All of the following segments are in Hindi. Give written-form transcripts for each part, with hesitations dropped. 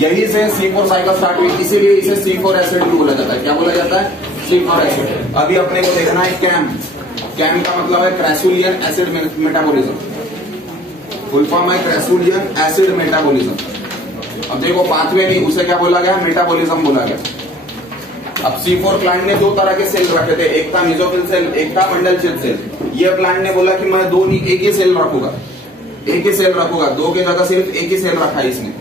यही से C4 साइकिल स्टार्ट हुई, इसीलिए इसे C4 एसिड भी बोला जाता है। क्या बोला जाता है? C4 acid. अभी अपने को देखना है कैम। कैम का मतलब है क्रैसुलियन एसिड मेटाबॉलिज्म। फुल फॉर्म है क्रैसुलियन एसिड मेटाबॉलिज्म। अब देखो पाथवे नहीं, उसे क्या बोला गया? मेटाबॉलिज्म बोला गया। अब C4 प्लांट ने दो तरह के सेल रखे थे, एक था मेसोफिल सेल, एक था बंडल छेद सेल। ये प्लांट ने बोला कि मैं दो नहीं, एक ही सेल रखूंगा, एक ही सेल रखूंगा। दो की जगह सिर्फ एक ही सेल रखा है इसने,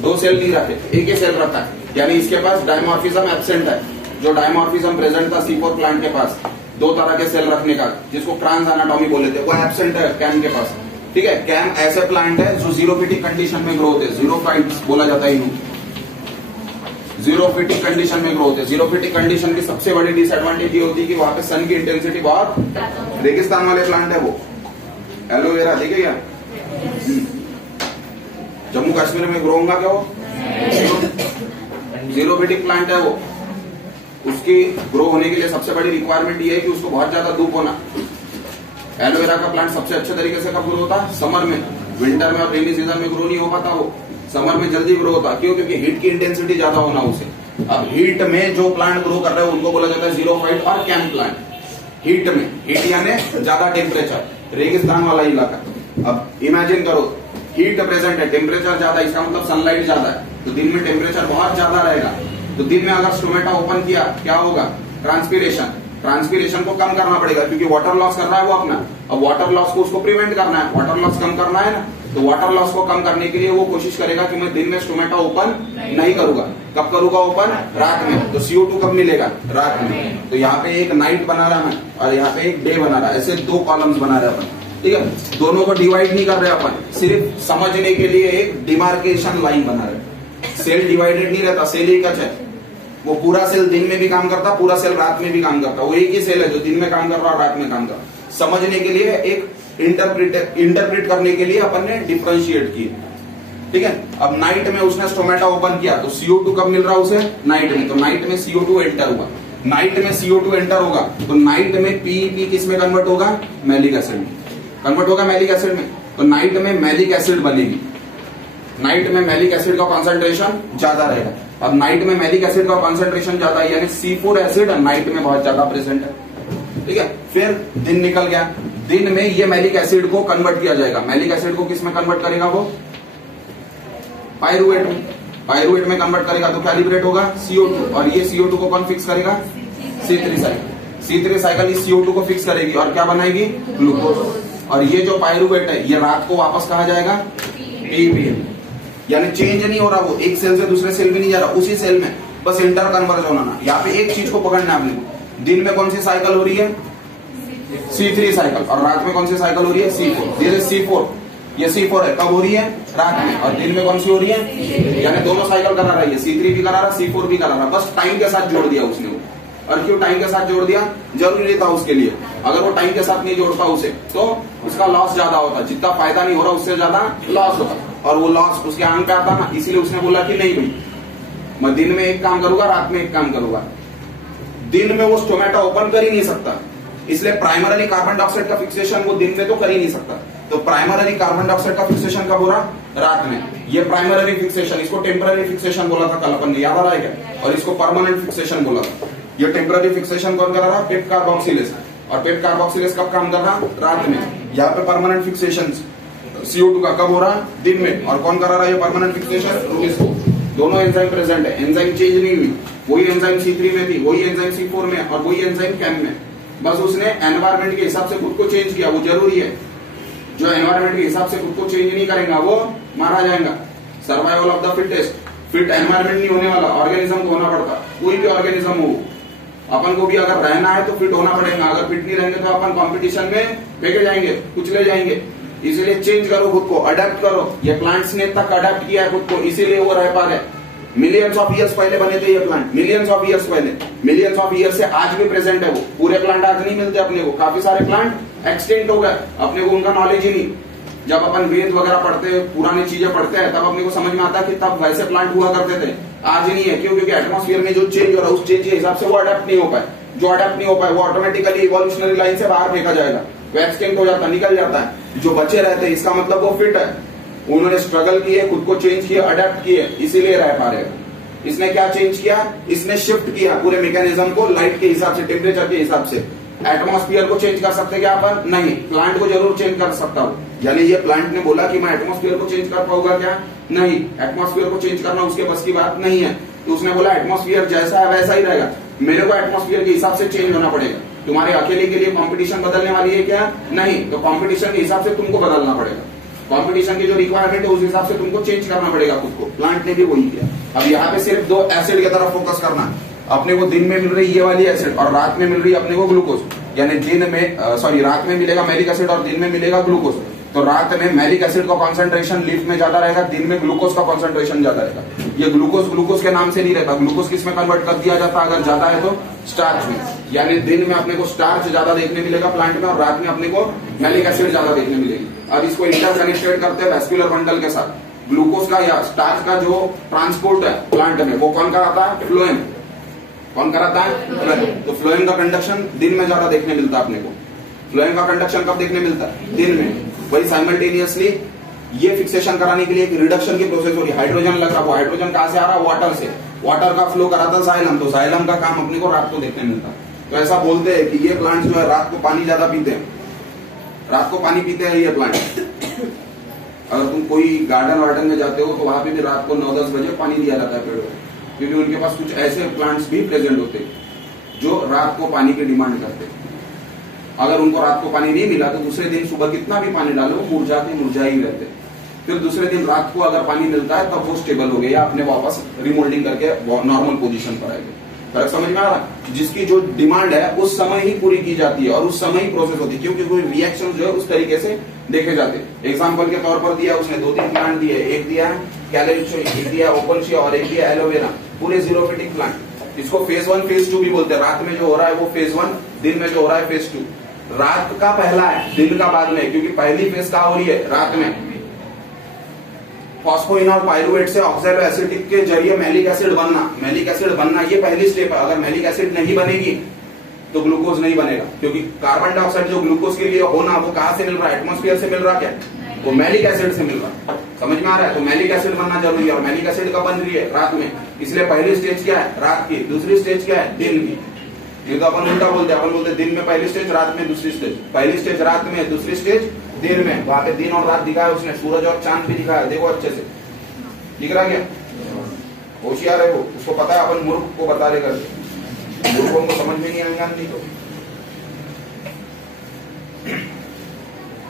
दो सेल नहीं रखे, एक ही सेल रखा है। यानी इसके पास डायमॉर्फिज्म एब्सेंट है। जो डायमॉर्फिज्म प्रेजेंट था C4 प्लांट के पास, दो तरह के सेल रखने का, जिसको ट्रांस एनाटॉमी बोले थे, वो एब्सेंट है कैम के पास। ठीक है, कैम ऐसे प्लांट है जो जीरोफिटिक कंडीशन में ग्रो होते हैं, जीरोफाइट्स बोला जाता है इन्हें, जीरोफिटिक कंडीशन में ग्रो होते हैं। जीरोफिटिक कंडीशन की सबसे बड़ी डिसएडवांटेज ये होती है कि वहां पे सन की इंटेंसिटी बहुत, रेगिस्तान वाले प्लांट है वो। एलोवेरा देखे क्या? जम्मू कश्मीर में ग्रो होगा क्या वो? जीरोफिटिक प्लांट है वो। उसकी ग्रो होने के लिए सबसे बड़ी रिक्वायरमेंट ये है कि उसको बहुत ज्यादा धूप होना। एलोवेरा का प्लांट सबसे अच्छे तरीके से कब ग्रो होता है? समर में। विंटर में और रेनी सीजन में ग्रो नहीं हो पाता वो, समर में जल्दी ग्रो होता। क्यों? क्योंकि हीट की इंटेंसिटी ज्यादा होना उसे। अब हीट में जो प्लांट ग्रो कर रहे हैं उनको बोला जाता है जीरोफाइट और कैम प्लांट। हीट में, हीट यानी ज्यादा टेम्परेचर, रेगिस्तान वाला इलाका। अब इमेजिन करो हीट प्रेजेंट है, टेम्परेचर ज्यादा, इसका मतलब सनलाइट ज्यादा है, तो दिन में टेम्परेचर बहुत ज्यादा रहेगा। तो दिन में अगर स्टोमेटा ओपन किया, क्या होगा? ट्रांसपीरेशन। ट्रांसपीरेशन को कम करना पड़ेगा क्योंकि वाटर लॉस कर रहा है वो अपना। अब वाटर लॉस को उसको प्रिवेंट करना है, वाटर लॉस कम करना है ना। तो वाटर लॉस को कम करने के लिए वो कोशिश करेगा कि मैं दिन में स्टोमेटा ओपन नहीं करूंगा। कब करूंगा ओपन? रात में। तो CO2 कब मिलेगा? रात में। तो यहाँ पे एक नाइट बना रहा है और यहाँ पे एक डे बना रहा है, ऐसे दो कॉलम्स बना रहे अपन। ठीक है, दोनों को डिवाइड नहीं कर रहे अपन, सिर्फ समझने के लिए एक डिमार्केशन लाइन बना रहे। सेल डिवाइडेड नहीं रहता, सेल एक है। वो पूरा सेल दिन में भी काम करता, पूरा सेल रात में भी काम करता। वो एक ही सेल है जो दिन में काम कर रहा है और रात में काम कर रहा है। समझने के लिए एक इंटरप्रेट करने के लिए अपन ने डिफरेंशिएट किए। ठीक है, अब नाइट में उसने स्टोमेटा ओपन किया तो CO2 कब मिल रहा है उसे? नाइट में। तो नाइट में CO2 एंटर हुआ, नाइट में CO2 एंटर होगा तो नाइट में PEP किस में कन्वर्ट होगा? मैलिक एसिड में कन्वर्ट होगा, मैलिक एसिड में। तो नाइट में मैलिक एसिड बनेगी, नाइट में मैलिक एसिड का कॉन्सेंट्रेशन ज्यादा रहेगा। अब नाइट में मैलिक एसिड का कॉन्सेंट्रेशन ज्यादा है यानी C4 एसिड नाइट में बहुत ज्यादा प्रेजेंट है। ठीक है, फिर दिन निकल गया, दिन में ये मैलिक एसिड को कन्वर्ट किया जाएगा। मैलिक एसिड को किस में कन्वर्ट करेगा वो? पायरुवेट में। पायरुवेट में कन्वर्ट करेगा तो क्या लिबरेट होगा? CO2। और ये CO2 को कौन फिक्स करेगा? C3 cycle. C3 साइकिल इस CO2 को फिक्स करेगी और क्या बनाएगी? ग्लूकोज। और ये जो पायरुवेट है ये रात को वापस कहा जाएगा? PEP। यानी चेंज नहीं हो रहा, वो एक सेल से दूसरे सेल भी नहीं जा रहा, उसी सेल में बस इंटर कन्वर्ज होना ना। यहाँ पे एक चीज को पकड़ना है आपने को, दिन में कौन सी साइकिल हो रही है? C3 cycle. और रात में कौन सी साइकिल हो रही है? C4। ये C4, ये C4 है, कब हो रही है? रात में। और दिन में कौन सी हो रही है? यानी दोनों साइकिल करा रहा है, C3 भी करा रहा, C4 भी करा रहा, बस टाइम के साथ जोड़ दिया उसने। और क्यों टाइम के साथ जोड़ दिया? जरूरी था उसके लिए। अगर वो टाइम के साथ नहीं जोड़ता उसे तो उसका लॉस ज्यादा होता, जितना फायदा नहीं हो रहा उससे ज्यादा लॉस होता, और वो लॉस उसके आंख पे आता ना। इसलिए उसने बोला कि नहीं भाई, मैं दिन में एक काम करूंगा, रात में एक काम करूंगा। दिन में वो स्टोमेटा ओपन कर ही नहीं सकता, इसलिए प्राइमरी कार्बन डाइऑक्साइड का फिक्सेशन वो दिन में तो कर ही नहीं सकता। तो प्राइमरी कार्बन डाइऑक्साइड का फिक्सेशन कब हो रहा? रात में। ये प्राइमरी फिक्सेशन, इसको टेम्पररी फिक्सेशन बोला था कल अपन ने, याद आ रहा है क्या? और इसको परमानेंट फिक्सेशन बोला था। ये टेम्पररी फिक्सेशन कौन कर रहा? PEP carboxylase. और पेप कार्बोक्सिलेज कब काम कर रहा? रात में। यहाँ पे परमानेंट फिक्सेशन CO2 का कब हो रहा? दिन में। और कौन करा रहा है ये परमानेंट फिक्सेशन? रूबिस्को। दोनों एंजाइम प्रेजेंट है, एंजाइम चेंज नहीं हुई, वही एंजाइम C3 में थी, वही एंजाइम C4 में और वही एंजाइम कैम में। बस उसने एनवायरमेंट के हिसाब से खुद को चेंज किया, वो जरूरी है। जो एनवायरमेंट के हिसाब से खुद को चेंज नहीं करेगा वो मारा जाएगा। Survival of the fittest. Fit environment नहीं होने वाला, ऑर्गेनिज्म को होना पड़ता, कोई भी ऑर्गेनिज्म हो। अपन को भी अगर रहना है तो फिट होना पड़ेगा, अगर फिट नहीं रहेंगे तो अपन कंपटीशन में फेंके जाएंगे, कुचले जाएंगे। इसीलिए चेंज करो खुद को, अडेप्ट करो। ये प्लांट्स ने तक अडेप्ट किया है खुद को, इसीलिए वो रह पा रहे। मिलियंस ऑफ ईयर्स पहले बने थे ये प्लांट, मिलियंस ऑफ ईयर्स पहले, मिलियंस ऑफ ईयर्स से आज भी प्रेजेंट है वो। पूरे प्लांट आज नहीं मिलते अपने को, काफी सारे प्लांट एक्सटिंक्ट हो गए, अपने को उनका नॉलेज ही नहीं। जब अपन वेद वगैरह पढ़ते हैं, पुरानी चीजें पढ़ते हैं, तब अपने को समझ में आता है कि तब वैसे प्लांट हुआ करते थे, आज नहीं है। क्यों? क्योंकि एटमॉस्फेयर में जो चेंज हो रहा है उस चेंज के हिसाब से वो अडेप्ट नहीं हो पाए। जो अडेप्ट नहीं हो पाए वो ऑटोमेटिकली इवोल्यूशनरी लाइन से बाहर फेंका जाएगा, वो एक्सटिंक्ट हो जाता, निकल जाता है। जो बचे रहते हैं इसका मतलब वो फिट है। उन्होंने स्ट्रगल किए, खुद को चेंज किया, अडेप्ट किए, इसीलिए रह पा रहे हैं। इसने क्या चेंज किया? इसने शिफ्ट किया पूरे मैकेनिज्म को लाइट के हिसाब से, टेम्परेचर के हिसाब से। एटमॉस्फेयर को चेंज कर सकते क्या अपन? नहीं। प्लांट को जरूर चेंज कर सकता हूं। यानी ये प्लांट ने बोला कि मैं एटमॉस्फेयर को चेंज कर पाऊंगा क्या? नहीं। एटमॉस्फेयर को चेंज करना उसके बस की बात नहीं है। तो उसने बोला एटमॉस्फेयर जैसा है वैसा ही रहेगा, मेरे को एटमॉस्फेयर के हिसाब से चेंज होना पड़ेगा। तुम्हारे अकेले के लिए कंपटीशन बदलने वाली है क्या? नहीं। तो कंपटीशन के हिसाब से तुमको बदलना पड़ेगा। कंपटीशन की जो रिक्वायरमेंट है उस हिसाब से तुमको चेंज करना पड़ेगा खुद को। प्लांट ने भी वही किया। अब यहाँ पे सिर्फ दो एसिड की तरफ फोकस करना। अपने को दिन में मिल रही ये वाली एसिड और रात में मिल रही अपने को ग्लूकोज। यानी दिन में रात में मिलेगा मैलिक एसिड और दिन में मिलेगा ग्लूकोज। तो रात में मैलिक एसिड का कॉन्सेंट्रेशन लीफ में ज्यादा रहेगा, दिन में ग्लूकोज का कॉन्सेंट्रेशन ज्यादा रहेगा। ये ग्लूकोज के नाम से नहीं रहता। ग्लूकोज किस में कन्वर्ट कर दिया जाता अगर ज्यादा है तो? स्टार्च में। यानी दिन में अपने को स्टार्च ज्यादा देखने मिलेगा प्लांट में और रात में अपने को मैलिक एसिड ज्यादा देखने मिलेगी। अब इसको इंटरकनेक्टेड करते हैं वैस्कुलर बंडल के साथ। ग्लूकोज का या स्टार्च का जो ट्रांसपोर्ट है प्लांट में वो कौन कराता है? फ्लोएम। कौन कराता है? फ्लोएम। तो फ्लोएम का कंडक्शन दिन में ज्यादा देखने मिलता है अपने को। फ्लोएम का कंडक्शन कब देखने मिलता है? दिन में। वही साइमल्टेनियसली ये फिक्सेशन कराने के लिए एक रिडक्शन की प्रोसेस हो रही है। हाइड्रोजन लग रहा है, वो हाइड्रोजन कहां से आ रहा है? वाटर से। वाटर का फ्लो कराता है जाइलम। तो जाइलम का काम अपने को रात को देखने मिलता है। तो ऐसा बोलते हैं कि ये प्लांट जो है रात को पानी ज्यादा पीते हैं। रात को पानी पीते हैं ये प्लांट। अगर तुम कोई गार्डन वार्डन में जाते हो तो वहां पे भी रात को 9-10 बजे पानी दिया जाता है पेड़ों को, क्योंकि उनके पास कुछ ऐसे प्लांट्स भी प्रेजेंट होते हैं जो रात को पानी की डिमांड करते हैं। अगर उनको रात को पानी नहीं मिला तो दूसरे दिन सुबह कितना भी पानी डालो वो मुरझा ही रहते। फिर दूसरे दिन रात को अगर पानी मिलता है तब वो स्टेबल हो गए या अपने वापस रिमोल्डिंग करके नॉर्मल पोजीशन पर आएंगे। फर्क समझ में आ रहा है? जिसकी जो डिमांड है उस समय ही पूरी की जाती है और उस समय ही प्रोसेस होती है, क्योंकि कोई रिएक्शन जो है उस तरीके से देखे जाते हैं। एग्जाम्पल के तौर पर दिया उसने 2-3 प्लांट दिए। एक दिया कैलेरिचो, एक दिया ओपनशिया और एक दिया एलोवेरा, पूरे जीरोफिटिक प्लांट। इसको फेज 1 फेज 2 भी बोलते हैं। रात में जो हो रहा है वो फेज 1, दिन में जो हो रहा है फेज 2। रात का पहला है, दिन का बाद में, क्योंकि पहली फेज कहाँ हो रही है? रात में। फॉस्फोइनॉल पाइरुवेट से ऑक्सैलो एसिडिक के जरिए मैलिक एसिड बनना ये पहली स्टेप है। अगर मैलिक एसिड नहीं बनेगी तो ग्लूकोज नहीं बनेगा, क्योंकि कार्बन डाइऑक्साइड जो ग्लूकोज के लिए होना वो कहां से मिल रहा है? एटमॉस्फेयर से मिल रहा क्या? वो मैलिक एसिड से मिल रहा है। समझ में आ रहा है? तो मैलिक एसिड बनना जरूरी है और मैलिक एसिड कब बन रही है? रात में। इसलिए पहली स्टेज क्या है? रात की। दूसरी स्टेज क्या है? दिन की। ये तो अपन उल्टा बोलते हैं। अपन बोलते दिन में पहली स्टेज, रात में दूसरी स्टेज। पहली स्टेज रात में, दूसरी स्टेज दिन में। वहां पे दिन और रात दिखाया उसने, सूरज और चांद भी दिखाया। देखो अच्छे से दिख रहा क्या? होशियार है वो, उसको पता है। अपन मूर्ख को बता रहे करके, मूर्खों को समझ में नहीं आएगा नहीं तो।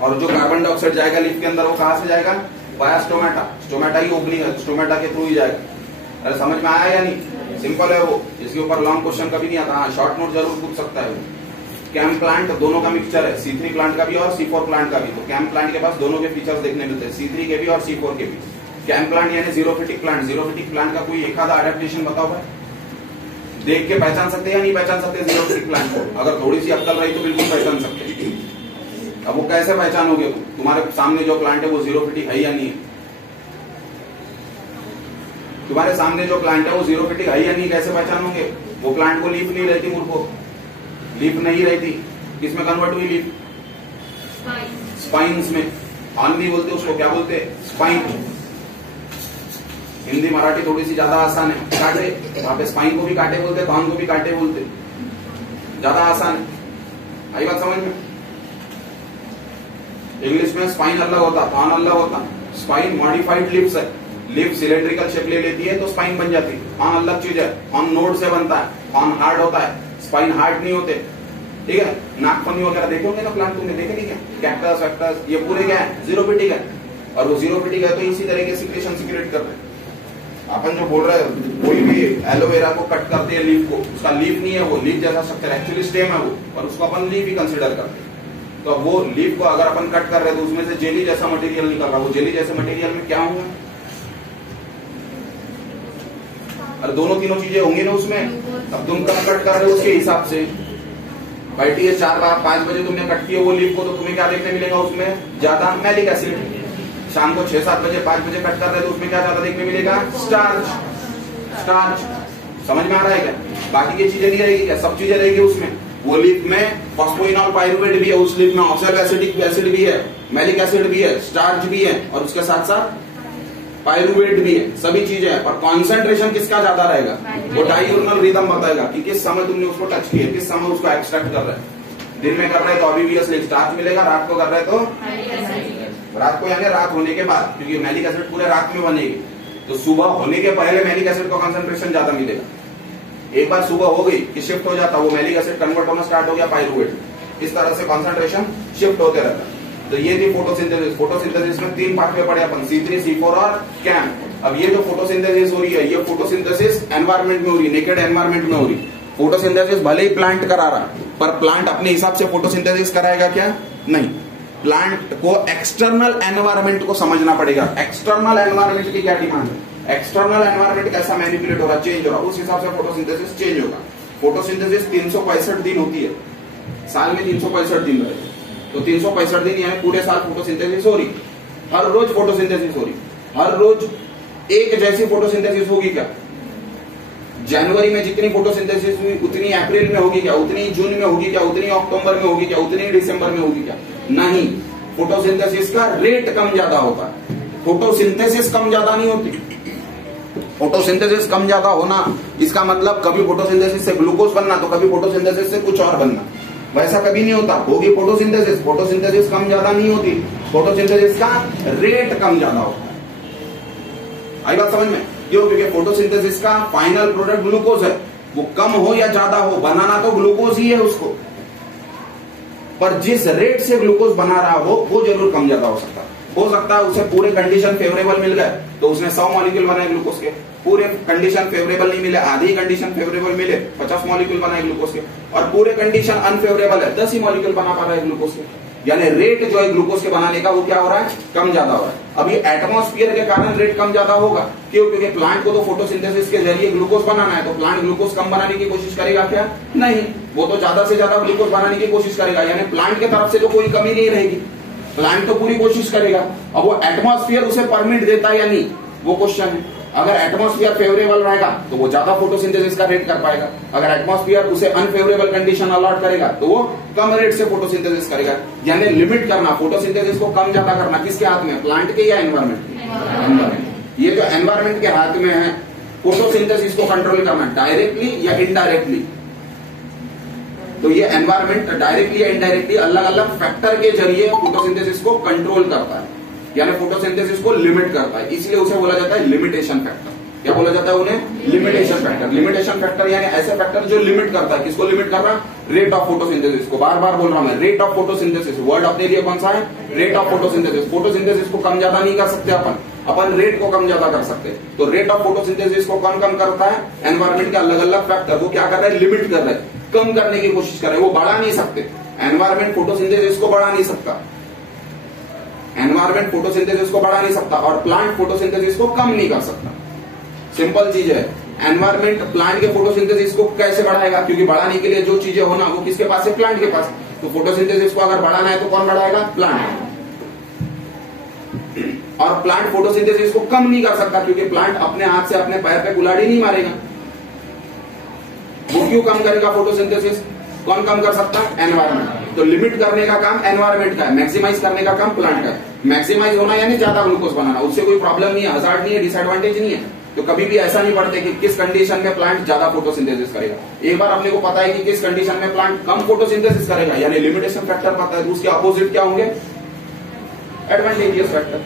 और जो कार्बन डाइऑक्साइड जाएगा लीफ के अंदर वो कहां से जाएगा? Via stomata. स्टोमेटा की ओपनिंग है, स्टोमेटा के थ्रू ही जाएगा। अरे समझ में आया या नहीं? सिंपल है वो। इसके ऊपर लॉन्ग क्वेश्चन कभी नहीं आता। हाँ, शॉर्ट नोट जरूर पूछ सकता है वो। कैम प्लांट दोनों का मिक्सचर है, C3 प्लांट का भी और C4 प्लांट का भी। तो कैम प्लांट के पास दोनों के फीचर्स देखने मिलते हैं, C3 के भी और C4 के भी। कैम प्लांट यानी जीरोफिटिक प्लांट। जीरोफिटिक प्लांट का कोई एक आधा एडेप्टेशन बताओ भाई। देख के पहचान सकते हैं या नहीं पहचान सकते जीरोफिटिक प्लांट को? अगर थोड़ी सी अक्ल रही तो बिल्कुल पहचान सकते हैं। अब वो कैसे पहचानोगे? तुम्हारे सामने जो प्लांट है वो जीरोफिटिक है या नहीं है? तुम्हारे सामने जो प्लांट है वो जीरोफिटिक है या नहीं, कैसे पहचानोगे? वो प्लांट को लीफ नहीं रहती, मूर्खों। लीफ नहीं रहती। किसमें कन्वर्ट हुई लीफ? स्पाइन्स में। ऑन भी बोलते उसको, क्या बोलते? स्पाइन। हिंदी मराठी थोड़ी सी ज्यादा आसान है। काटे, वहां पे स्पाइन को भी काटे बोलते, कान को भी काटे बोलते, ज्यादा आसान है। आई बात समझ में? इंग्लिश में स्पाइन अलग होता, कान अलग होता। स्पाइन मॉडिफाइड लिप्स है। लिप सिलेंड्रिकल शेप ले लेती है तो स्पाइन बन जाती है। कान अलग चीज है, कान नोड से बनता है, कान हार्ड होता है, स्पाइन हार्ड नहीं होते। ठीक है? नागफनी वगैरह देखे होंगे ना प्लांट, तुमने देखे नहीं क्या? कैक्टस वैक्टस ये पूरे क्या है? जीरोफिटिक है। और वो जीरोफिटिक है तो इसी तरह के सिक्रेशन सिक्रेट कर रहे हैं। अपन जो बोल रहे हैं, कोई भी एलोवेरा को कट करते हैं लीफ को, उसका लीफ नहीं है वो, लीफ जैसा स्ट्रक्चर, एक्चुअली स्टेम है वो, और उसको अपन लीफ ही कंसिडर करते हैं। तो वो लीफ को अगर अपन कट कर रहे हैं तो उसमें से जेली जैसा मटेरियल निकल रहा है। वो जेली जैसे मटेरियल में क्या होगा? और दोनों तीनों चीजें होंगी ना उसमें। अब तुम कब कट कर रहे हो उसके हिसाब से। बैठी है 4-5 बजे तुमने कट किया वो लीफ को, तो तुम्हें क्या देखने मिलेगा उसमें? ज्यादा मैलिक एसिड। शाम को 6-7 बजे 5 बजे कट कर रहे हैं तो उसमें क्या ज्यादा देखने मिलेगा? स्टार्च। समझ में आ रहा है क्या? बाकी की चीजें नहीं रहेगी क्या? सब चीजें रहेगी उसमें। वो लीफ में फॉस्फोइनॉल पाइरुवेट भी है, उस लीफ में ऑक्सैलिक एसिड भी है, मैलिक एसिड भी है, स्टार्च भी है और उसके साथ साथ पाइरुवेट भी है, सभी चीजें हैं। और कॉन्सेंट्रेशन किसका ज्यादा रहेगा, वो डाययूरनल रिदम बताएगा कि किस समय तुमने उसको टच किया, किस समय उसको एक्सट्रैक्ट कर रहे हैं। दिन में कर रहे तो ऑब्वियसली स्टार्च मिलेगा, रात को कर रहे तो रात को, यानी रात होने के बाद, क्योंकि मैलिक एसिड पूरे रात में बनेगी, तो सुबह होने के पहले मैलिक एसिड का कॉन्सेंट्रेशन ज्यादा मिलेगा। एक बार सुबह हो गई कि शिफ्ट हो जाता, वो मैलिक एसिड कन्वर्ट होना स्टार्ट हो गया पाइरुवेट, इस तरह से कॉन्सेंट्रेशन शिफ्ट होते रहता। तो ये थी फोटोसिंथेसिस। फोटोसिंथेसिस में 3 पार्ट में पढ़े अपन, C3, C4 और कैम। अब ये जो फोटोसिंथेसिस हो रही है, ये फोटोसिंथेसिस एनवायरमेंट में हो रही है, नेकेड एनवायरमेंट में हो रही है। फोटोसिंथेसिस भले ही प्लांट करा रहा, पर प्लांट अपने हिसाब से फोटोसिंथेसिस कराएगा क्या, नहीं। प्लांट को एक्सटर्नल एनवायरमेंट को समझना पड़ेगा। एक्सटर्नल एनवायरमेंट की क्या डिमांड है, एक्सटर्नल एनवायरमेंट कैसा मैनिपुलेट हो रहा, चेंज हो रहा, उस हिसाब से फोटोसिंथेसिस चेंज होगा। फोटोसिंथेसिस 365 दिन होती है, साल में 365 दिन रहते, तो 365 दिन यानी पूरे साल फोटोसिंथेसिस हो रही, हर रोज फोटोसिंथेसिस हो रही। हर रोज एक जैसी फोटोसिंथेसिस होगी क्या, जनवरी में जितनी फोटोसिंथेसिस हुई उतनी अप्रैल में होगी क्या, उतनी जून में होगी क्या, उतनी अक्टूबर में होगी क्या, उतनी दिसंबर में होगी क्या, नहीं। फोटोसिंथेसिस का रेट कम ज्यादा होता है, फोटोसिंथेसिस कम ज्यादा नहीं होती। फोटोसिंथेसिस कम ज्यादा होना इसका मतलब कभी फोटोसिंथेसिस से ग्लूकोज बनना तो कभी फोटोसिंथेसिस से कुछ और बनना, वैसा कभी नहीं होता। होगी फोटोसिंथेसिस, फोटोसिंथेसिस कम ज्यादा नहीं होती, फोटोसिंथेसिस का रेट कम ज्यादा होता है। आई बात समझ में, क्यों, क्योंकि फोटोसिंथेसिस का फाइनल प्रोडक्ट ग्लूकोज है, वो कम हो या ज्यादा हो, बनाना तो ग्लूकोज ही है उसको, पर जिस रेट से ग्लूकोज बना रहा हो वो जरूर कम ज्यादा हो सकता है उसे पूरे कंडीशन फेवरेबल मिल गए तो उसने 100 मॉलिक्यूल बनाए ग्लूकोज के, पूरे कंडीशन फेवरेबल नहीं मिले, आधी कंडीशन फेवरेबल मिले 50 मॉलिक्यूल बनाए ग्लूकोज के, और पूरे कंडीशन अनफेवरेबल है 10 ही मॉलिक्यूल बना पा रहा है ग्लूकोज के। यानी रेट जो है ग्लूकोज के बनाने का वो क्या हो रहा है, कम ज्यादा हो रहा है। अब ये एटमॉस्फेयर के कारण रेट कम ज्यादा होगा, क्यों, क्योंकि प्लांट को तो फोटोसिंथेसिस के जरिए ग्लूकोज बनाना है, तो प्लांट ग्लूकोज कम बनाने की कोशिश करेगा क्या, नहीं, वो तो ज्यादा से ज्यादा ग्लूकोज बनाने की कोशिश करेगा। यानी प्लांट के तरफ से तो कोई कमी नहीं रहेगी, प्लांट तो पूरी कोशिश करेगा। अब वो एटमॉस्फेयर उसे परमिट देता है या नहीं, वो क्वेश्चन है। अगर एटमॉस्फेयर फेवरेबल रहेगा तो वो ज्यादा फोटोसिंथेसिस का रेट कर पाएगा, अगर एटमॉस्फेयर उसे अनफेवरेबल कंडीशन अलॉट करेगा तो वो कम रेट से फोटोसिंथेसिस करेगा। यानी लिमिट करना, फोटोसिंथेसिस को कम ज्यादा करना किसके हाथ में है, प्लांट के या एनवायरमेंट के, एनवायरमेंट। ये जो एनवायरमेंट के हाथ में है फोटोसिंथेसिस को कंट्रोल करना, डायरेक्टली या इनडायरेक्टली। तो ये एनवायरमेंट डायरेक्टली या इनडायरेक्टली अलग अलग फैक्टर के जरिए फोटोसिंथेसिस को कंट्रोल करता है, यानी फोटोसिंथेसिस को लिमिट करता है, इसलिए उसे बोला जाता है लिमिटेशन फैक्टर। क्या बोला जाता है उन्हें, लिमिटेशन फैक्टर। लिमिटेशन फैक्टर यानी ऐसे फैक्टर जो लिमिट करता है, किसको लिमिट कर रहा है, रेट ऑफ फोटोसिंथेसिस को। बार बार बोल रहा हूं मैं, रेट ऑफ फोटोसिंथेसिस, वर्ड अपने लिए कौन सा है, रेट ऑफ फोटोसिंथेसिस। फोटोसिंथेसिस को कम ज्यादा नहीं कर सकते अपन रेट को कम ज्यादा कर सकते। तो रेट ऑफ फोटोसिंथेसिस को कौन कम करता है, एनवायरमेंट के अलग अलग फैक्टर। वो क्या कर रहे हैं, लिमिट कर रहे हैं, कम करने की कोशिश कर रहे हैं, वो बढ़ा नहीं सकते। एनवायरमेंट फोटोसिंथेसिस को बढ़ा नहीं सकता, एनवायरमेंट फोटोसिंथेसिस को बढ़ा नहीं सकता, और प्लांट फोटोसिंथेसिस को कम नहीं कर सकता। सिंपल चीज है। एनवायरमेंट प्लांट के फोटोसिंथेसिस को कैसे बढ़ाएगा, क्योंकि बढ़ाने के लिए जो चीजें होना वो किसके पास है, प्लांट के पास। तो फोटोसिंथेसिस को अगर बढ़ाना है तो कौन बढ़ाएगा, प्लांट। और प्लांट फोटोसिंथेसिस को कम नहीं कर सकता, क्योंकि प्लांट अपने हाथ से अपने पैर पे कुल्हाड़ी नहीं मारेगा। वो क्यों कम करेगा फोटोसिंथेसिस, कौन कम कर सकता है, एनवायरमेंट। तो लिमिट करने का काम एनवायरमेंट का है, मैक्सिमाइज करने का काम प्लांट का है। मैक्सिमाइज होना यानी ज्यादा ग्लूकोज बनाना, उससे कोई प्रॉब्लम नहीं है, हजार्ड नहीं है, डिसएडवांटेज नहीं है। तो कभी भी ऐसा नहीं पढ़ते कि किस कंडीशन में प्लांट ज्यादा फोटोसिंथेसिस करेगा। एक बार अपने को पता है कि किस कंडीशन में प्लांट कम फोटोसिंथेसिस करेगा, यानी लिमिटेशन फैक्टर पता है, तो उसके अपोजिट क्या होंगे, एडवांटेजियस फैक्टर।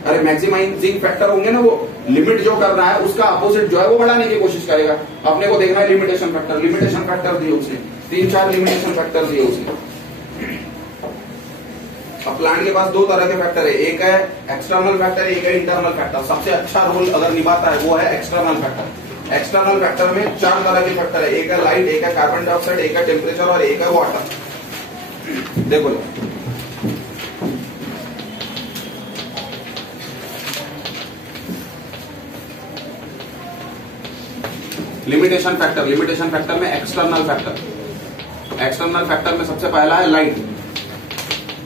अरे मैक्सिमाइजिंग फैक्टर होंगे ना, वो लिमिट जो कर रहा है उसका अपोजिट जो है वो बढ़ाने की कोशिश करेगा। अपने को देखना है लिमिटेशन फैक्टर, लिमिटेशन फैक्टर दिए उसने 3-4 लिमिटेशन फैक्टर दिए उसने। अब प्लांट के पास 2 तरह के फैक्टर है, एक है एक्सटर्नल फैक्टर, एक है इंटरनल फैक्टर। सबसे अच्छा रोल अगर निभाता है वो है एक्सटर्नल फैक्टर। एक्सटर्नल फैक्टर में 4 तरह के फैक्टर है, एक है लाइट, एक है कार्बन डाइऑक्साइड, एक है टेम्परेचर और एक है वाटर। देखो लिमिटेशन फैक्टर, लिमिटेशन फैक्टर में एक्सटर्नल फैक्टर, एक्सटर्नल फैक्टर में सबसे पहला है लाइट।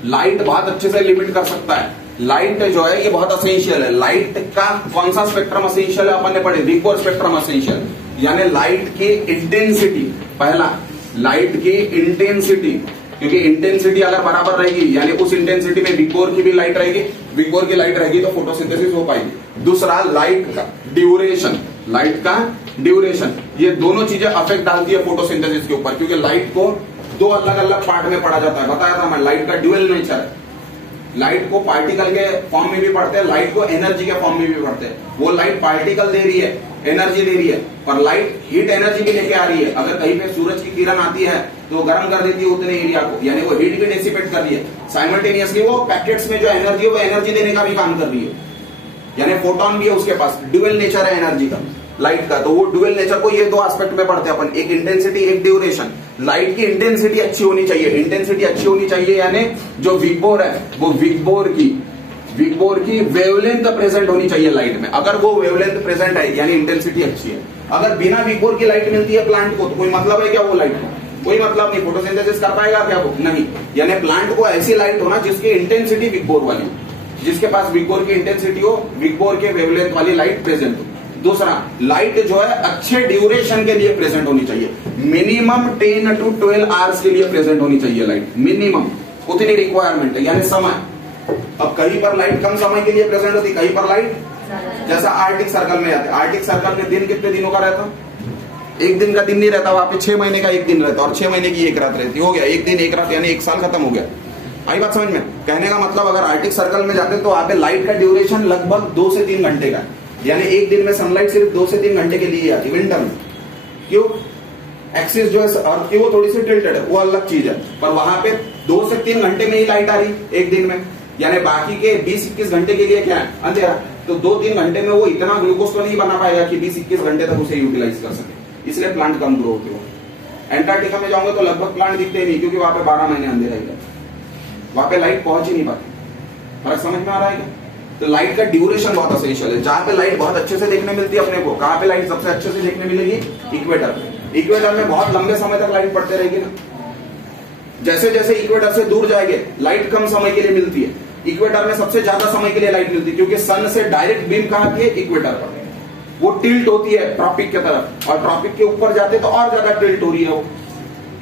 लाइट बहुत अच्छे से लिमिट कर सकता है। लाइट जो है ये बहुत असेंशियल है। लाइट का कौन सा स्पेक्ट्रम असेंशियल है, अपन ने पढ़े, रिकोर स्पेक्ट्रम असेंशियल। यानी लाइट की इंटेंसिटी, पहला लाइट की इंटेंसिटी, क्योंकि इंटेंसिटी अगर बराबर रहेगी यानी उस इंटेंसिटी में वीक बोर की भी लाइट रहेगी, वीक बोर की लाइट रहेगी तो फोटोसिंथेसिस हो पाएगी। दूसरा लाइट का ड्यूरेशन, लाइट का ड्यूरेशन, ये दोनों चीजें अफेक्ट डालती है फोटोसिंथेसिस के ऊपर, क्योंकि लाइट को दो अलग अलग पार्ट में पढ़ा जाता है। बताया था मैं, लाइट का ड्यूअल नेचर है। लाइट को पार्टिकल के फॉर्म में भी पढ़ते हैं, लाइट को एनर्जी के फॉर्म में भी पढ़ते हैं। वो लाइट पार्टिकल दे रही है, एनर्जी दे रही है, पर लाइट हीट एनर्जी भी लेके आ रही है। अगर कहीं पे सूरज की किरण आती है तो वो गर्म कर देती है उतने एरिया को, यानी वो हीट भी डेसिपेट कर रही है। साइमल्टेनियसली वो पैकेट्स में जो एनर्जी है वो एनर्जी देने का भी काम कर रही है, यानी फोटोन भी है उसके पास। ड्यूअल नेचर है एनर्जी का, लाइट का। तो वो ड्यूअल नेचर को ये दो एस्पेक्ट में पढ़ते हैं अपन, एक इंटेंसिटी, एक ड्यूरेशन। लाइट की इंटेंसिटी अच्छी होनी चाहिए, इंटेंसिटी अच्छी होनी चाहिए, यानी जो वीक बोर है वो वीक बोर की वेवलेंथ प्रेजेंट होनी चाहिए लाइट में। अगर वो वेवलेंथ प्रेजेंट है यानी इंटेंसिटी अच्छी है। अगर बिना वीक बोर की लाइट मिलती है प्लांट को तो कोई मतलब है क्या वो लाइट को? कोई मतलब नहीं। फोटोसिंथेसिस कर पाएगा क्या वो? नहीं। यानी प्लांट को ऐसी लाइट होना जिसकी इंटेंसिटी वीक बोर वाली, जिसके पास वीक बोर की इंटेंसिटी हो, वीक बोर के वेवलेंथ वाली लाइट प्रेजेंट हो। दूसरा, लाइट जो है अच्छे ड्यूरेशन के लिए प्रेजेंट होनी चाहिए, मिनिमम 10 to 12 आवर्स के लिए प्रेजेंट होनी चाहिए लाइट, मिनिमम उतनी रिक्वायरमेंट है, यानी समय। अब कहीं पर लाइट कम समय के लिए प्रेजेंट होती, कहीं पर लाइट जैसा आर्टिक सर्कल में आते। आर्टिक सर्कल में दिन कितने दिनों का रहता? एक दिन का दिन नहीं रहता, वहां पे 6 महीने का एक दिन रहता और 6 महीने की एक रात रहती। हो गया एक दिन एक रात, यानी एक साल खत्म हो गया। आई बात समझ में? कहने का मतलब अगर आर्टिक सर्कल में जाते तो वहां पे लाइट का ड्यूरेशन लगभग 2 से 3 घंटे का, यानी एक दिन में सनलाइट सिर्फ 2 से 3 घंटे के लिए आती विंटर में। क्यों? एक्सिस जो है अर्थ की वो थोड़ी सी टिल्टेड है, वो अलग चीज है, पर वहां पे 2 से 3 घंटे में ही लाइट आ रही एक दिन में, यानी बाकी के 20-21 घंटे के लिए क्या है? अंधेरा। तो 2-3 घंटे में वो इतना ग्लूकोज तो नहीं बना पाएगा कि 20-21 घंटे तक उसे यूटिलाइज कर सके, इसलिए प्लांट कम ग्रो होते हो। एंटार्क्टिका में जाओगे तो लगभग प्लांट दिखते ही नहीं, क्योंकि वहां पे 12 महीने अंधेरा ही रहता, वहां पे लाइट पहुंच ही नहीं पाती। फर्क समझ में आ रहा है क्या? तो लाइट का ड्यूरेशन बहुत असेंशियल है। जहां पे लाइट बहुत अच्छे से देखने मिलती है अपने को, कहां पे लाइट सबसे अच्छे से देखने मिलेगी? इक्वेटर पे। इक्वेटर में बहुत लंबे समय तक लाइट पड़ते रहेगी ना। जैसे जैसे इक्वेटर से दूर जाएंगे लाइट कम समय के लिए मिलती है। इक्वेटर में सबसे ज्यादा समय के लिए लाइट मिलती है, क्योंकि सन से डायरेक्ट बीम कहां आती है? इक्वेटर पर। वो टिल्ट होती है ट्रॉपिक की तरफ, और ट्रॉपिक के ऊपर जाते तो और ज्यादा टिल्ट हो रही है वो।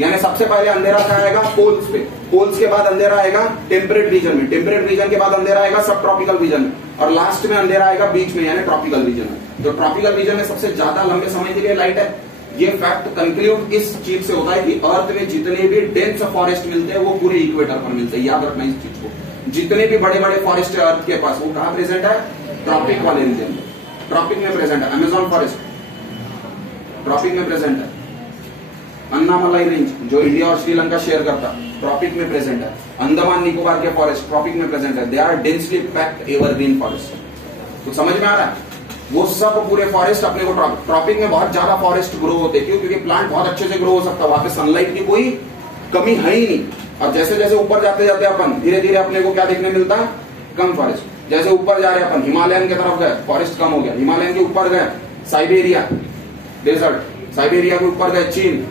यानी सबसे पहले अंधेरा कहां आएगा? पोल्स पे। पोल्स के बाद अंधेरा आएगा टेम्परेट रीजन में, टेम्परेट रीजन के बाद अंधेरा आएगा सब ट्रॉपिकल रीजन में, और लास्ट में अंधेरा आएगा बीच में, यानी ट्रॉपिकल रीजन में। तो ट्रॉपिकल रीजन में सबसे ज्यादा लंबे समय के लिए लाइट है। ये फैक्ट कंक्लूड इस चीज से होता है कि अर्थ में जितने भी डेंस फॉरेस्ट मिलते हैं वो पूरे इक्वेटर पर मिलते हैं। याद रखना इस चीज को। जितने भी बड़े बड़े फॉरेस्ट है अर्थ के पास, वो कहां प्रेजेंट है? ट्रॉपिक वाले रीजन में, ट्रॉपिक में प्रेजेंट है। अमेजॉन फॉरेस्ट ट्रॉपिक में प्रेजेंट है। अन्नामलाई रेंज जो इंडिया और श्रीलंका शेयर करता, ट्रॉपिक में प्रेजेंट है। अंडमान निकोबार के फॉरेस्ट ट्रॉपिक में प्रेजेंट है। They are densely packed evergreen forest. तो समझ में आ रहा है? वो सब पूरे फॉरेस्ट अपने को ट्रॉपिक में बहुत ज्यादा फॉरेस्ट ग्रो होते हैं। क्यों? क्योंकि प्लांट बहुत अच्छे से ग्रो हो सकता है, वहां पे सनलाइट की कोई कमी है ही नहीं। और जैसे जैसे ऊपर जाते जाते अपन धीरे धीरे अपने को क्या देखने मिलता है? कम फॉरेस्ट। जैसे ऊपर जा रहे अपन हिमालयन की तरफ गए, फॉरेस्ट कम हो गया। हिमालयन के ऊपर गए साइबेरिया डेजर्ट, साइबेरिया के ऊपर गए चीन,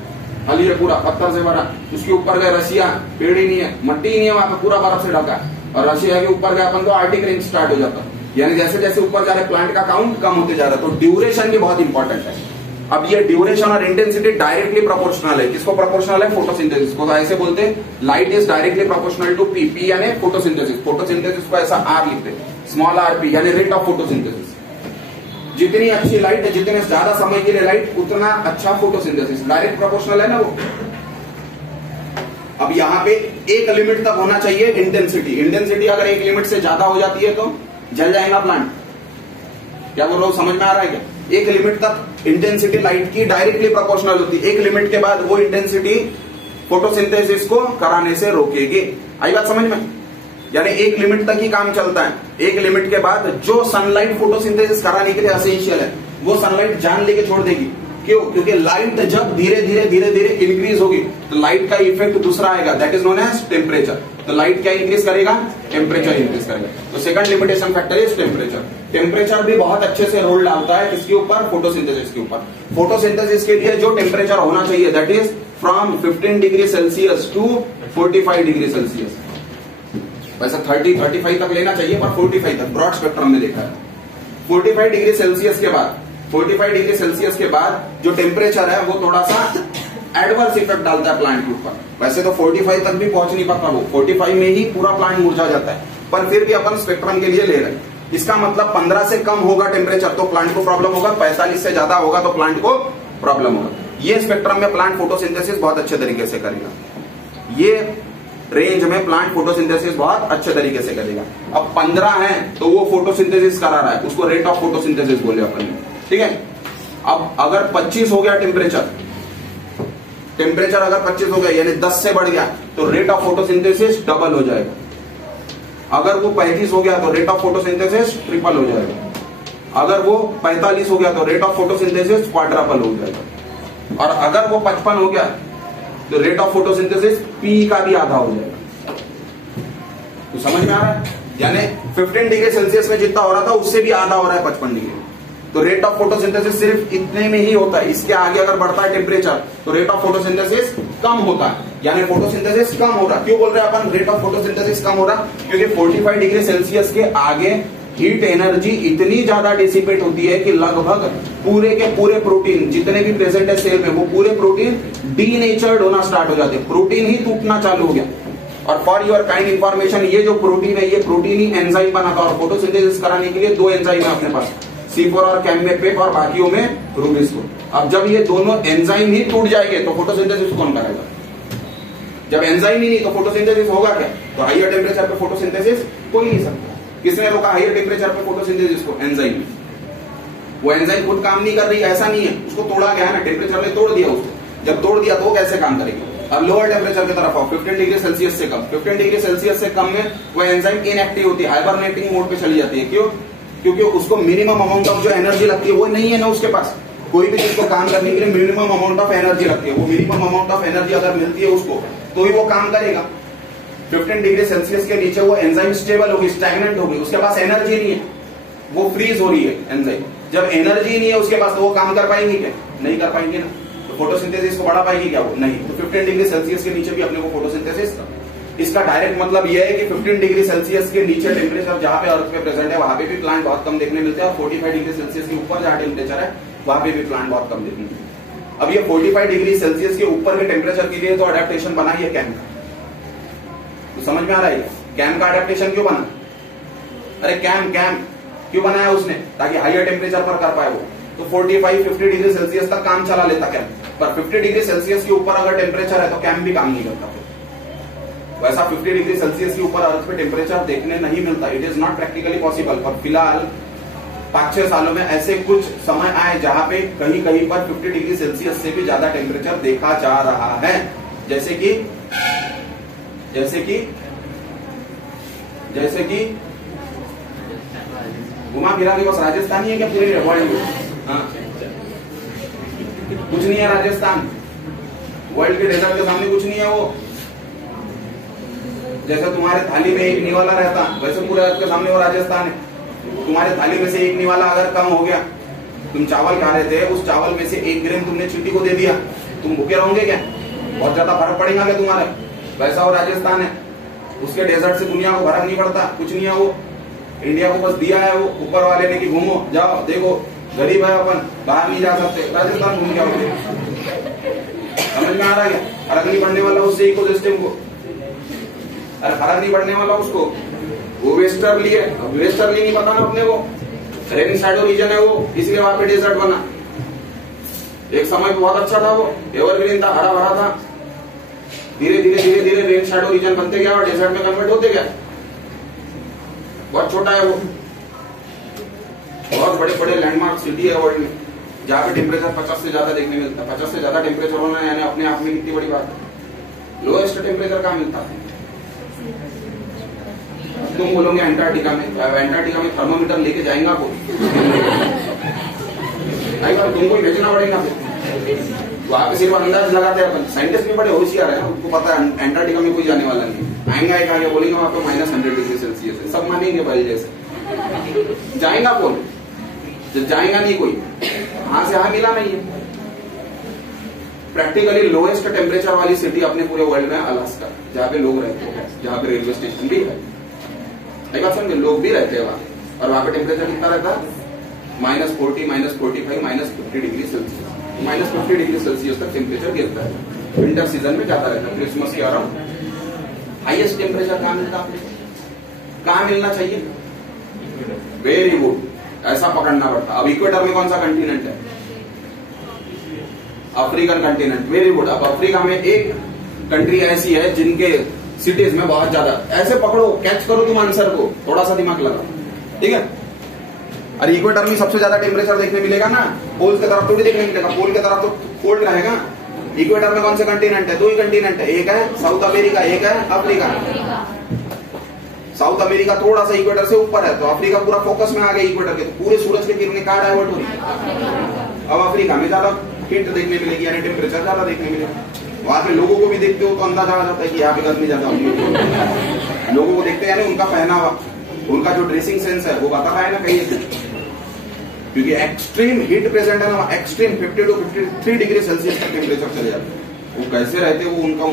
खाली है पूरा पत्थर से भरा। उसके ऊपर गए रशिया, पेड़ ही नहीं है, मट्टी ही नहीं है वहां पे, पूरा बर्फ से ढका है। और रशिया के ऊपर गए अपन तो आर्टिक रेंज स्टार्ट हो जाता है। यानी जैसे जैसे ऊपर जा रहे प्लांट का काउंट कम होते जा रहा है। तो ड्यूरेशन भी बहुत इंपॉर्टेंट है। अब ये ड्यूरेशन और इंटेंसिटी डायरेक्टली प्रोपोर्शनल है। किसको प्रोपोर्शनल है? फोटोसिंथेसिस को। तो ऐसे बोलते हैं light is directly proportional to P. P यानी फोटोसिंथेसिस। फोटोसिंथेसिस को ऐसा आर लिखते हैं, स्मॉल आर पी, यानी रेट ऑफ फोटोसिंथेसिस। जितनी अच्छी लाइट है, जितने ज्यादा समय के लिए लाइट, उतना अच्छा फोटोसिंथेसिस। डायरेक्ट प्रोपोर्शनल है ना वो। अब यहाँ पे एक लिमिट तक होना चाहिए इंटेंसिटी। इंटेंसिटी अगर एक लिमिट से ज्यादा हो जाती है तो जल जाएगा प्लांट। क्या बोल रहा हूं? समझ में आ रहा है क्या? एक लिमिट तक इंटेंसिटी लाइट की डायरेक्टली प्रोपोर्शनल होती है। एक लिमिट के बाद वो इंटेंसिटी फोटोसिंथेसिस को कराने से रोकेगी। आई बात समझ में? यानी एक लिमिट तक ही काम चलता है। एक लिमिट के बाद जो सनलाइट फोटोसिंथेसिस कराने के लिए एसेंशियल है, वो सनलाइट जान लेके छोड़ देगी। क्यों? क्योंकि लाइट जब धीरे धीरे धीरे धीरे इंक्रीज होगी तो लाइट का इफेक्ट दूसरा आएगा, that is known as temperature. तो लाइट क्या इंक्रीज करेगा? टेम्परेचर इंक्रीज करेगा। तो second limitation factor is temperature. Temperature भी बहुत अच्छे से रोल डालता है किसके ऊपर? फोटोसिंथेसिस के ऊपर। फोटोसिंथेसिस के लिए जो टेम्परेचर होना चाहिए that is from 15 degree Celsius to 45 degree Celsius. वैसे 30-35 तक लेना चाहिए, पर 45 तक ब्रॉड स्पेक्ट्रम में देखा है। 45 डिग्री सेल्सियस के बाद जो टेम्परेचर है वो थोड़ा सा एडवर्स इफेक्ट डालता है प्लांट के ऊपर। वैसे तो 45 तक भी पहुंच नहीं पाता वो, 45 में ही पूरा प्लांट मुरझा जाता है, पर फिर भी अपन स्पेक्ट्रम के लिए ले रहे हैं। इसका मतलब 15 से कम होगा टेम्परेचर तो प्लांट को प्रॉब्लम होगा, 45 से ज्यादा होगा तो प्लांट को प्रॉब्लम होगा। ये स्पेक्ट्रम में प्लांट फोटोसिंथेसिस बहुत अच्छे तरीके से करेगा, ये रेंज में प्लांट फोटोसिंथेसिस बहुत अच्छे तरीके से करेगा। अब 15 है तो वो फोटोसिंथेसिस करा रहा है, उसको रेट ऑफ फोटोसिंथेसिस बोले अपन, ठीक है। अब अगर 25 हो गया टेम्परेचर अगर 25 हो गया यानी 10 से बढ़ गया तो रेट ऑफ फोटोसिंथेसिस डबल हो जाएगा। अगर वो 35 हो गया तो रेट ऑफ फोटोसिंथेसिस ट्रिपल हो जाएगा। अगर वो 45 हो गया तो रेट ऑफ फोटोसिंथेसिस क्वाड्रपल हो जाएगा। और अगर वो 55 हो गया तो रेट ऑफ फोटोसिंथेसिस पी का भी आधा हो जाएगा। तो समझ में आ रहा है, यानी 15 डिग्री सेल्सियस में जितना हो रहा था उससे भी आधा हो रहा है 55 डिग्री। तो रेट ऑफ फोटोसिंथेसिस सिर्फ इतने में ही होता है, इसके आगे अगर बढ़ता है टेम्परेचर तो रेट ऑफ फोटोसिंथेसिस कम होता है, यानी फोटोसिंथेसिस कम हो रहा। क्यों बोल रहे हैं अपन रेट ऑफ फोटोसिंथेसिस कम हो रहा? क्योंकि 45 डिग्री सेल्सियस के आगे हीट एनर्जी इतनी ज्यादा डिसिपेट होती है कि लगभग पूरे के पूरे प्रोटीन जितने भी प्रेजेंट है सेल में वो पूरे प्रोटीन डीनेचर्ड होना स्टार्ट हो जाते हैं, प्रोटीन ही टूटना चालू हो गया। और फॉर योर काइंड इंफॉर्मेशन, ये जो प्रोटीन है ये प्रोटीन ही एंजाइम बनाता है, और फोटोसिंथेसिस कराने के लिए 2 एंजाइम है अपने पास, C4 और कैममेपेक, और बाकियों में रूबिस्को। अब जब ये दोनों एंजाइम ही टूट जाएंगे तो फोटोसिंथेसिस कौन करेगा? जब एंजाइम ही नहीं तो फोटोसिंथेसिस होगा क्या? तो हाइयर टेम्परेचर पे फोटोसिंथेसिस हो ही नहीं सकता। किसने रोका हाइयर टेम्परेचर पे फोटोसिंथेसिस को? एंजाइम। वो एंजाइम खुद काम नहीं कर रही ऐसा नहीं है, उसको तोड़ा गया है ना, टेम्परेचर ने तोड़ दिया उसको। जब तोड़ दिया तो वो कैसे काम करेगी? अब लोअर टेम्परेचर की तरफ आओ, 15 डिग्री सेल्सियस से कम, 15 डिग्री सेल्सियस से कम में वो एंजाइम इनएक्टिव होती है, हाइबरनेटिंग मोड पे चली जाती है। क्यों? क्योंकि उसको मिनिमम अमाउंट ऑफ जो एनर्जी लगती है वो नहीं है ना उसके पास। कोई भी चीज को काम करने के लिए मिनिमम अमाउंट ऑफ एनर्जी लगती है, वो मिनिमम अमाउंट ऑफ एनर्जी अगर मिलती है उसको तो ही वो काम करेगा। 15 डिग्री सेल्सियस के नीचे वो एंजाइम स्टेबल होगी, स्टैग्नेंट होगी, उसके पास एनर्जी नहीं है, वो फ्रीज हो रही है एंजाइम। जब एनर्जी नहीं है उसके पास तो वो काम कर पाएंगे क्या? नहीं कर पाएंगे ना। तो फोटोसिंथेसिस को बढ़ा पाएगी क्या वो? नहीं। तो 15 डिग्री सेल्सियस के नीचे भी अपने को फोटोसिंथेसिस, इसका डायरेक्ट मतलब यह है कि 15 डिग्री सेल्सियस के नीचे टेम्परेचर जहां पे अर्थ पे प्रेजेंट है वहां पे भी प्लांट बहुत कम देखने मिलते हैं, और 45 डिग्री सेल्सियस के ऊपर जहां टेम्परेचर है वहां पे भी प्लांट बहुत कम देखने मिलते हैं। अब ये 45 डिग्री सेल्सियस के ऊपर के टेम्परेचर के लिए तो अडेप्टेशन बना ही है कैम का। तो समझ में आ रहा है कैम का अडेप्टेशन क्यों बना? अरे कैम क्यों बनाया उसने? ताकि हाइयर टेम्परेचर पर कर पाए वो। तो 45-50 डिग्री सेल्सियस तक काम चला लेता कैम, पर 50 डिग्री सेल्सियस के ऊपर अगर टेम्परेचर है तो कैम भी काम नहीं करता। वैसा 50 डिग्री सेल्सियस के ऊपर अर्थ पे टेम्परेचर देखने नहीं मिलता, it is not practically possible. पर फिलहाल 5-6 सालों में ऐसे कुछ समय आए जहां पे कहीं कहीं पर 50 डिग्री सेल्सियस से भी ज्यादा टेम्परेचर देखा जा रहा है, जैसे कि घुमा फिरा के बस राजस्थान ही है क्या पूरे वर्ल्ड में? हाँ, कुछ नहीं है राजस्थान, वर्ल्ड के डेजर्ट के सामने कुछ नहीं है वो। जैसे तुम्हारे थाली में एक निवाला रहता वैसे पूरे अर्थ के सामने वो राजस्थान है। तुम्हारे थाली में से एक निवाला अगर कम हो गया, तुम चावल खा रहे थे, उस चावल में से 1 ग्राम तुमने चींटी को दे दिया, तुम भूखे रहोगे क्या? बहुत ज्यादा फर्क पड़ेगा क्या तुम्हारे? वैसा वो राजस्थान है, उसके डेजर्ट से दुनिया को फर्क नहीं पड़ता, कुछ नहीं है वो। इंडिया को बस दिया है वो ऊपर वाले ने कि घूमो जाओ देखो, गरीब है अपन, बाहर नहीं जा सकते, राजस्थान घूम के आओगे। समझ में आ रहा है? फर्क नहीं पड़ने वाला उससे इकोसिस्टम को, अरे फर्क नहीं पड़ने वाला उसको। वो वेस्टर्ली है, अब वेस्टर्ली नहीं पता ना अपने को, रेन शैडो रीजन है वो, इसलिए वहां पे डेजर्ट बना। एक समय बहुत अच्छा था वो, एवरग्रीन था, हरा भरा था, धीरे धीरे रेन शैडो रीजन बनते गया और डेजर्ट में कन्वर्ट होते गया। बहुत छोटा है वो, बहुत बड़े बड़े लैंडमार्क सिटी है वर्ल्ड में जहाँ पे टेम्परेचर 50 से ज्यादा देखने मिलता है। 50 से ज्यादा टेम्परेचर होना यानी अपने आप में कितनी बड़ी बात है। लोएस्ट टेम्परेचर कहाँ मिलता है? तुम बोलोगे अंटार्कटिका में थर्मोमीटर लेके जाएंगा कोई? तुमको ही भेजना पड़ेगा। वहां पे सिर्फ अंदाज लगाते हैं अपन, साइंटिस्ट भी बड़े होशियार है, उनको पता है अंटार्कटिका में कोई जाने वाला नहीं। आएंगा एक आगे बोलेंगे वहां पे -100 डिग्री सेल्सियस है, सब मानेंगे भाई जैसे। जाएगा कौन? जब जाएगा नहीं कोई, वहां से यहाँ मिला नहीं है। प्रैक्टिकली लोएस्ट टेम्परेचर वाली सिटी अपने पूरे वर्ल्ड में अलास्का, जहाँ पे लोग रहते हैं, जहाँ पे रेलवे स्टेशन भी है, एक बात समझे, लोग भी रहते हैं वहां, और वहां पे टेम्परेचर कितना रहता है? -40, -45, -50 डिग्री सेल्सियस। -50 डिग्री सेल्सियस तक टेम्परेचर गिरता है। विंटर सीजन में जाता रहता है, क्रिसमस के अराउंड। हाईएस्ट टेम्परेचर कहाँ मिलता है? कहाँ मिलना चाहिए? वेरी गुड, ऐसा पकड़ना पड़ता। अब इक्वेटर में कौन सा कंटिनेंट है? African continent. Very good. अब अफ्रीका में एक कंट्री ऐसी है जिनके सिटीज में बहुत ज्यादा, ऐसे पकड़ो, कैच करो तुम आंसर को, थोड़ा सा दिमाग लगाओ, ठीक है। और इक्वेटर में सबसे ज्यादा टेम्परेचर देखने मिलेगा ना, पोल की तरफ थोड़ी देखने मिलेगा, पोल की तरफ तो कोल्ड रहेगा। इक्वेटर में कौन से कंटिनेंट है? 2 ही कंटिनेंट है, एक है साउथ अमेरिका, एक है अफ्रीका। साउथ अमेरिका थोड़ा सा इक्वेटर से ऊपर है, तो अफ्रीका पूरा फोकस में आ गया इक्वेटर के, तो पूरे सूरज की किरणें कहाँ डाइवर्ट हो रही? अब अफ्रीका में ज्यादा हीट देखने मिलेगी, यानी टेम्परेचर ज्यादा देखने मिलेगा। वहां पे लोगों को भी देखते हो तो अंदाजा आ जाता है कि यहाँ पे गर्मी ज्यादा होगी। लोगों को देखते हैं, यानी उनका पहनावा, उनका जो ड्रेसिंग सेंस है वो बता रहा है ना कहीं से, क्योंकि एक्सट्रीम हीट प्रेजेंट है ना, एक्सट्रीम 50 to 53 डिग्री सेल्सियस तक टेम्परेचर चले जाते हैं। वो कैसे रहते वो उनको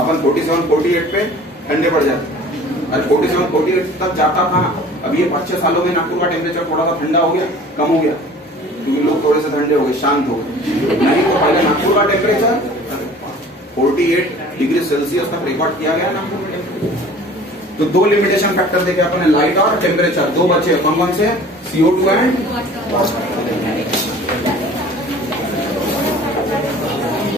अपन 47-48 पे ठंडे पड़ जाते, अरे 47-48 तक जाता था। अब ये 5-6 सालों में नागपुर का टेम्परेचर थोड़ा सा ठंडा हो गया, कम हो गया, क्योंकि लोग थोड़े से ठंडे हो गए, शांत हो गए। नहीं तो पहले नागपुर का टेम्परेचर 48 डिग्री सेल्सियस तक रिकॉर्ड किया गया नागपुर में। तो 2 लिमिटेशन फैक्टर देखे अपने, लाइट और टेम्परेचर, 2 बचे, कौन कौन से? CO2 and